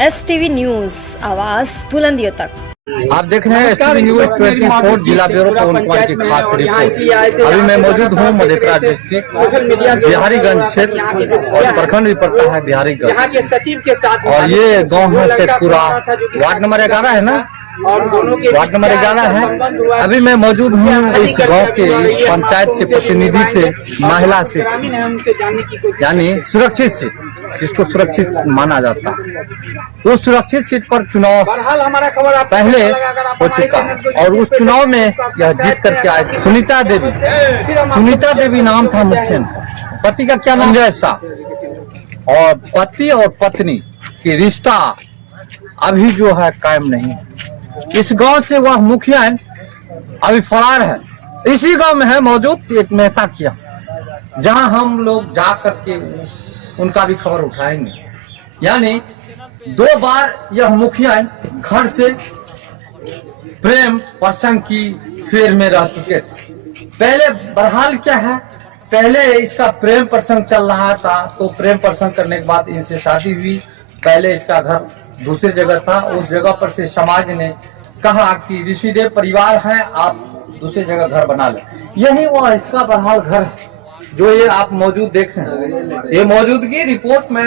STV news, आवाज बुलंदियों तक। आप देख रहे हैं STV न्यूज 24 जिला ब्यूरो पवन की खास रिपोर्ट। अभी मैं मौजूद हूँ मधेपुरा डिस्ट्रिक्ट बिहारीगंज क्षेत्र और प्रखंड भी पड़ता है बिहारीगंज। और ये गांव है शेखपुरा, वार्ड नंबर 11 है ना, वार्ड नंबर 11 है। अभी मैं मौजूद हूँ इस गांव के इस पंचायत के प्रतिनिधि थे, महिला सीट यानी सुरक्षित सीट, जिसको सुरक्षित माना जाता है। उस सुरक्षित सीट पर चुनाव पहले हो चुका है और उस चुनाव में यह जीत करके आए सुनीता देवी नाम था मुखिया। पति का क्या नाम? संजय शाह। और पति और पत्नी की रिश्ता अभी जो है कायम नहीं है। इस गांव से वह मुखिया अभी फरार है। इसी गांव में है मौजूद एक मेहता किया, जहां हम लोग जा करके उनका भी खबर उठाएंगे। यानी 2 बार यह मुखिया घर से प्रेम प्रसंग की फेर में रह चुके थे। पहले बहरहाल क्या है, पहले इसका प्रेम प्रसंग चल रहा था, तो प्रेम प्रसंग करने के बाद इनसे शादी हुई। पहले इसका घर दूसरी जगह था, उस जगह पर से समाज ने कहा कि ऋषिदेव परिवार है, आप दूसरी जगह घर बना ले। यही वह इसका बहरहाल घर है जो ये आप मौजूद देख रहे हैं। ये मौजूदगी रिपोर्ट में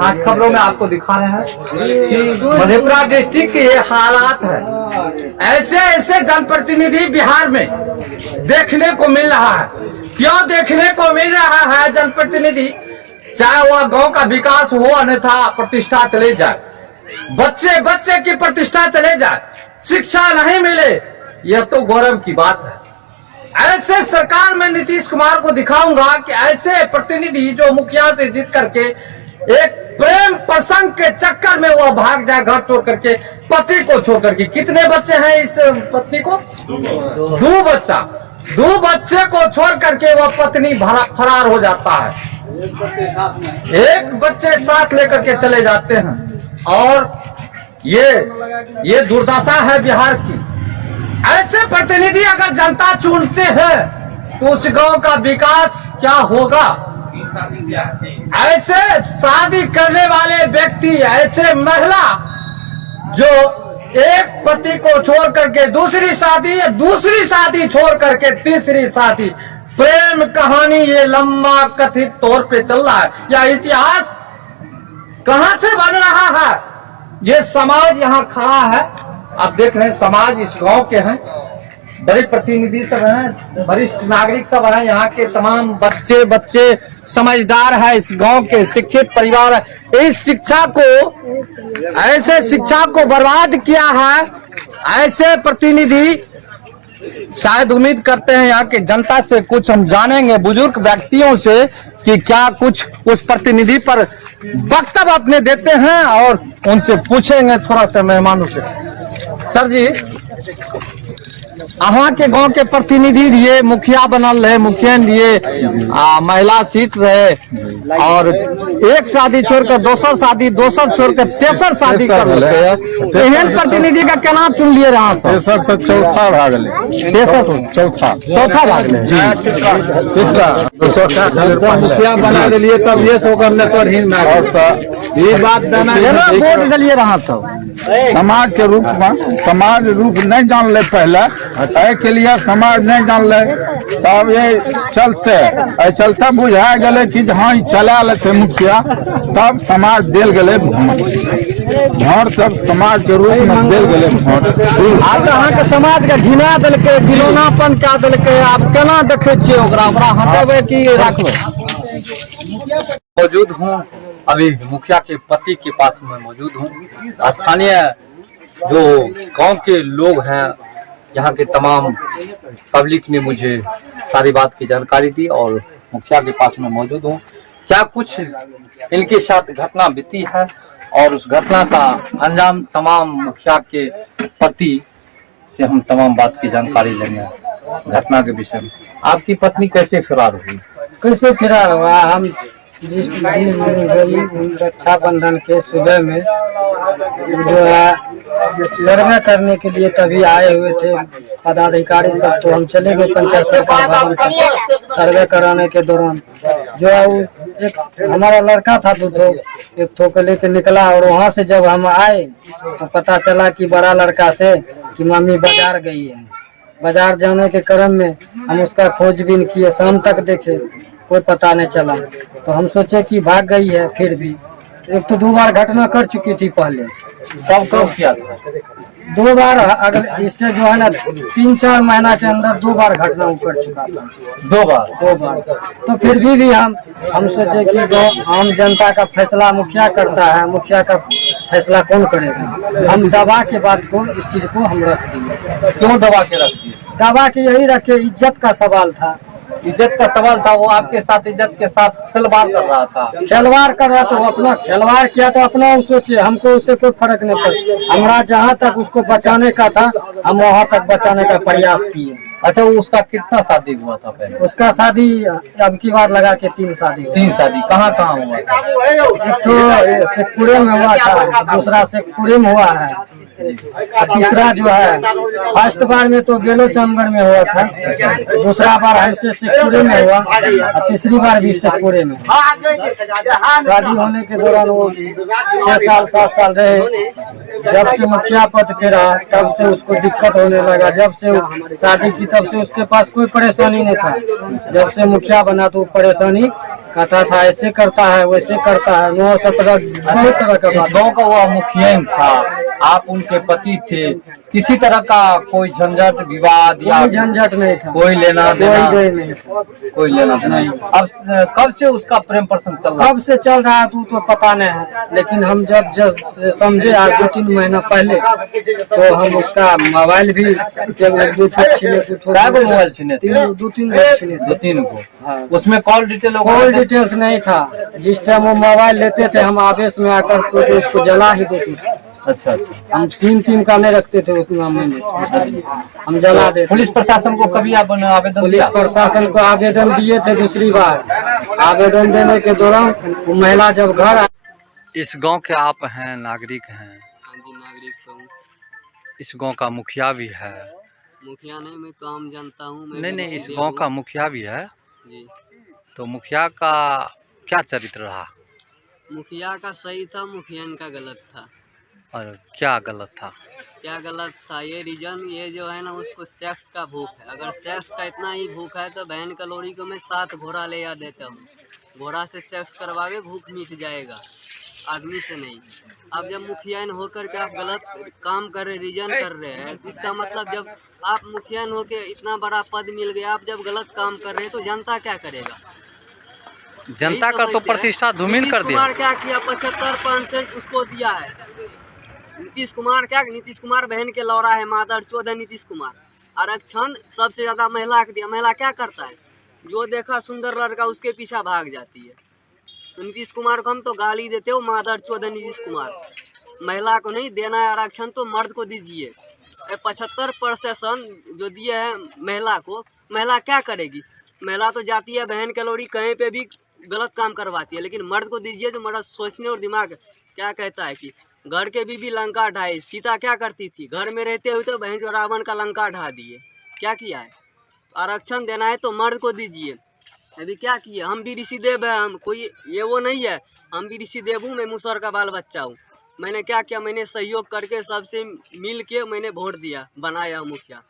आज खबरों में आपको दिखा रहे हैं कि मधेपुरा डिस्ट्रिक्ट के ये हालात है। ऐसे जनप्रतिनिधि बिहार में देखने को मिल रहा है। क्यों देखने को मिल रहा है जनप्रतिनिधि? चाहे वह गांव का विकास हो, अन्यथा प्रतिष्ठा चले जाए, बच्चे की प्रतिष्ठा चले जाए, शिक्षा नहीं मिले, यह तो गौरव की बात है। ऐसे सरकार में नीतीश कुमार को दिखाऊंगा कि ऐसे प्रतिनिधि जो मुखिया से जीत करके एक प्रेम प्रसंग के चक्कर में वह भाग जाए, घर छोड़ करके, पति को छोड़ करके। कितने बच्चे हैं इस पत्नी को? 2 बच्चे को छोड़ करके वह पत्नी फरार हो जाता है। एक बच्चे साथ लेकर के चले जाते हैं। और ये दुर्दशा है बिहार की। ऐसे प्रतिनिधि अगर जनता चुनते हैं तो उस गांव का विकास क्या होगा? ऐसे शादी करने वाले व्यक्ति, ऐसे महिला जो एक पति को छोड़ करके दूसरी शादी छोड़ करके तीसरी शादी, प्रेम कहानी ये लंबा कथित तौर पे चल रहा है। यह इतिहास कहां से बन रहा है? ये समाज यहाँ खड़ा है, आप देख रहे हैं। समाज इस गांव के हैं, बड़े प्रतिनिधि सब हैं, वरिष्ठ नागरिक सब हैं, यहाँ के तमाम बच्चे समझदार है, इस गांव के शिक्षित परिवार है। इस शिक्षा को बर्बाद किया है ऐसे प्रतिनिधि। शायद उम्मीद करते हैं यहाँ के जनता से कुछ हम जानेंगे, बुजुर्ग व्यक्तियों से, कि क्या कुछ उस प्रतिनिधि पर वक्तव्य अपने देते हैं और उनसे पूछेंगे थोड़ा सा मेहमानों से। सर जी, अहाँ के गांव के प्रतिनिधि ये मुखिया बनल रहे, मुखिया लिए महिला सीट रहे और एक शादी छोड़कर दोसर शादी, दोसर छोड़कर तेसर शादी कर लेते। तो एहन प्रतिनिधि का केना चुन लिए रहा? तेसर से चौथा भाग ले, चौथा भाग ले जी, तीसरा मुखिया बना दिलिए, तब ये होकर नेतृत्व ये बात वोट दिलिए रहा। तो समाज के रूप में समाज रूप नहीं जान ले, पहले के लिए समाज नहीं जान ले, तब ये चलते बुझा गए कि हाँ चला लेते मुखिया, तब समाज दिल गए भोट, तब समाज के रूप में दिल गए भोट। आप अहाँ के समाज के घिना दिलके, गिलौनापन क्या दिलके, आप केना देखे छियै? ओकरा हटेबे कि रखबे? मौजूद हूँ अभी मुखिया के पति के पास में मौजूद हूँ। स्थानीय जो गांव के लोग हैं, यहाँ के तमाम पब्लिक ने मुझे सारी बात की जानकारी दी और मुखिया के पास में मौजूद हूँ। क्या कुछ इनके साथ घटना बीती है और उस घटना का अंजाम तमाम मुखिया के पति से हम तमाम बात की जानकारी लेंगे घटना के विषय में। आपकी पत्नी कैसे फरार हुई? कैसे फरार हुआ? हम रक्षाबंधन के सुबह में जो है सर्वे करने के लिए तभी आए हुए थे पदाधिकारी सब। तो हम चले गए पंचायत सरकार भवन तक सर्वे कराने के दौरान जो है वो एक हमारा लड़का था एक ठो को लेके निकला, और वहाँ से जब हम आए तो पता चला कि बड़ा लड़का से कि मम्मी बाजार गई है। बाजार जाने के क्रम में हम उसका खोजबीन किए, शाम तक देखे कोई पता नहीं चला। तो हम सोचे कि भाग गई है। फिर भी एक तो 2 बार घटना कर चुकी थी पहले। कब किया था? 2 बार, अगर इससे जो है ना 3-4 महीना के अंदर 2 बार घटना वो कर चुका था। 2 बार? 2 बार। तो फिर भी हम सोचे कि जो आम जनता का फैसला मुखिया करता है, मुखिया का फैसला कौन करेगा। हम दबा के बात को, इस चीज को हम रख दिए। क्यों दबा के रख दिए? दबा के यही रखे, इज्जत का सवाल था। इज्जत का सवाल था? वो आपके साथ इज्जत के साथ खिलवाड़ कर रहा था? खिलवाड़ कर रहा था, वो अपना खिलवाड़ किया तो अपना सोचे, हमको उससे कोई फर्क नहीं पड़ा। हमारा जहाँ तक उसको बचाने का था हम वहाँ तक बचाने का प्रयास किए। अच्छा, वो उसका कितना शादी हुआ था पहले? उसका शादी अब की बार लगा के 3 शादी। 3 शादी? कहाँ कहाँ हुआ था? एक तो शेखपुरे में हुआ था, दूसरा शेखपुरे में हुआ है, तीसरा जो है फर्स्ट बार में तो बेलो चमगढ़ में हुआ था, दूसरा बार हमसे शेखपुरे में हुआ, और तीसरी बार भी शेखपुरे में। शादी होने के दौरान वो 6 साल 7 साल रहे। जब से मुखिया पद पे रहा तब से उसको दिक्कत होने लगा। जब से शादी की तब से उसके पास कोई परेशानी नहीं था। जब से मुखिया बना तो परेशानी कहता था, ऐसे करता है वैसे करता है, 9-17 तरह का। इस गांव का वो मुखिया था, आप उनके पति थे, किसी तरह का कोई झंझट विवाद या झंझट नहीं था, कोई लेना देना? कोई लेना देना नहीं। अब कब से उसका प्रेम प्रसंग चल रहा? कब से चल रहा है तो पता नहीं है, लेकिन हम जब समझे आज 2-3 महीना पहले तो हम उसका मोबाइल भी मोबाइल छीने, 2-3 को। उसमें कॉल डिटेल्स नहीं था। जिस टाइम वो मोबाइल लेते थे हम आवेश में आकर तो उसको जला ही देते थे। अच्छा, हम सिम का नहीं रखते थे उसमें, हम जला देते। पुलिस प्रशासन को कभी आप आवेदन? पुलिस प्रशासन को आवेदन दिए थे। दूसरी बार आवेदन देने के दौरान वो महिला जब घर। इस गांव के आप हैं, नागरिक हैं? नागरिक हूँ। इस गांव का मुखिया भी है? मुखिया नहीं, मैं तो आम जनता हूँ। नहीं, इस गांव का मुखिया भी है जी। तो मुखिया का क्या चरित्र रहा? मुखिया का सही था, मुखिया का गलत था। और क्या गलत था? क्या गलत था? ये रीजन ये जो है ना, उसको सेक्स का भूख है। अगर सेक्स का इतना ही भूख है तो बहन कलोरी को मैं 7 घोड़ा ले आ देता हूँ। घोड़ा से सेक्स करवावे, भूख मिट जाएगा, आदमी से नहीं। अब जब मुखियान होकर के आप गलत काम कर रहे, रीजन कर रहे हैं, इसका मतलब जब आप मुखियान होके इतना बड़ा पद मिल गया, आप जब गलत काम कर रहे हैं तो जनता क्या करेगा? जनता का तो प्रतिष्ठा धूमिल कर दिया। नीतीश कुमार क्या किया? 75% उसको दिया है। नीतीश कुमार बहन के लौरा है, मादर चौदह नीतीश कुमार। आरक्षण सबसे ज्यादा महिला को दिया। महिला क्या करता है? जो देखा सुंदर लड़का उसके पीछा भाग जाती है। तो नीतीश कुमार को हम तो गाली देते हो, मादर चौदह नीतीश कुमार। महिला को नहीं देना है आरक्षण तो मर्द को दीजिए। 75% जो दिए है महिला को, महिला क्या करेगी? महिला तो जाती है बहन कलोरी कहीं पे भी गलत काम करवाती है, लेकिन मर्द को दीजिए तो मर्द सोचने और दिमाग क्या कहता है कि घर के बीबी लंका ढाई। सीता क्या करती थी? घर में रहते हुए तो बहन को रावण का लंका ढा दिए। क्या किया है? आरक्षण देना है तो मर्द को दीजिए। अभी क्या किए? हम भी ऋषिदेव है, हम कोई ये वो नहीं है, हम भी ऋषिदेव हूँ। मैं मुसहर का बाल बच्चा हूँ। मैंने क्या किया? मैंने सहयोग करके सबसे मिल के मैंने वोट दिया, बनाया मुखिया।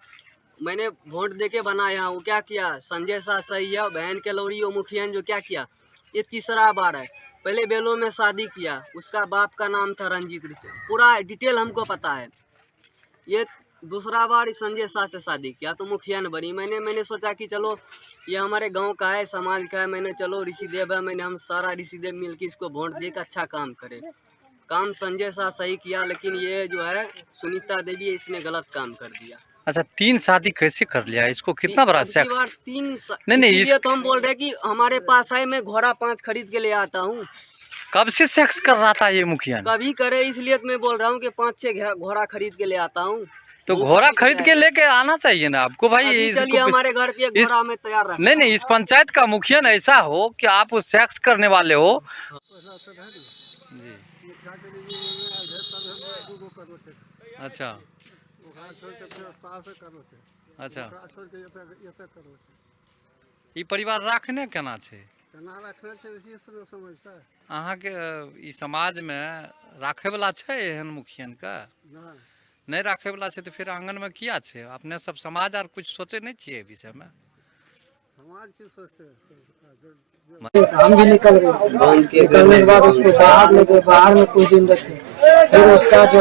मैंने वोट दे के बनाया हूँ। क्या किया? संजय शाह सही है, बहन के लौरी और मुखिया जो क्या किया, ये 3रा बार है। पहले बेलो में शादी किया, उसका बाप का नाम था रंजीत ऋषि, पूरा डिटेल हमको पता है। ये 2रा बार संजय शाह से शादी किया तो मुखिया ने बनी। मैंने सोचा कि चलो ये हमारे गांव का है, समाज का है, मैंने चलो ऋषिदेव है, मैंने हम सारा ऋषिदेव मिलकर इसको वोट दे के अच्छा काम करे। काम संजय शाह सही किया, लेकिन ये जो है सुनीता देवी, इसने गलत काम कर दिया। अच्छा, 3 शादी कैसे कर लिया? इसको कितना बड़ा सेक्स? नहीं, इसलिए तो हम बोल रहे कि हमारे पास है, मैं घोड़ा 5 खरीद के ले आता हूँ। कब से सेक्स कर रहा था ये मुखिया? कभी करे, इसलिए तो मैं बोल रहा हूँ कि 5-6 घोड़ा खरीद के ले आता हूँ। तो घोड़ा खरीद के लेके आना चाहिए ना आपको भाई। चलिए हमारे घर पे एक घोड़ा में तैयार रखा। नहीं, इस पंचायत का मुखिया ऐसा हो कि आप सेक्स करने वाले हो जी। अच्छा अच्छा ई परिवार राखने केना छै अहाँके ई समाज में राखे वाला छै एहन मुखियन के नहीं राखे वाला छै तो फिर आंगन में किया छै अपने सब समाज आर कुछ सोचे नहीं छियै विषय में समाज की सोचते हैं हम भी निकल गए निकलने के बाद उसको बाहर ले गए बाहर में कुछ दिन रखे फिर उसका जो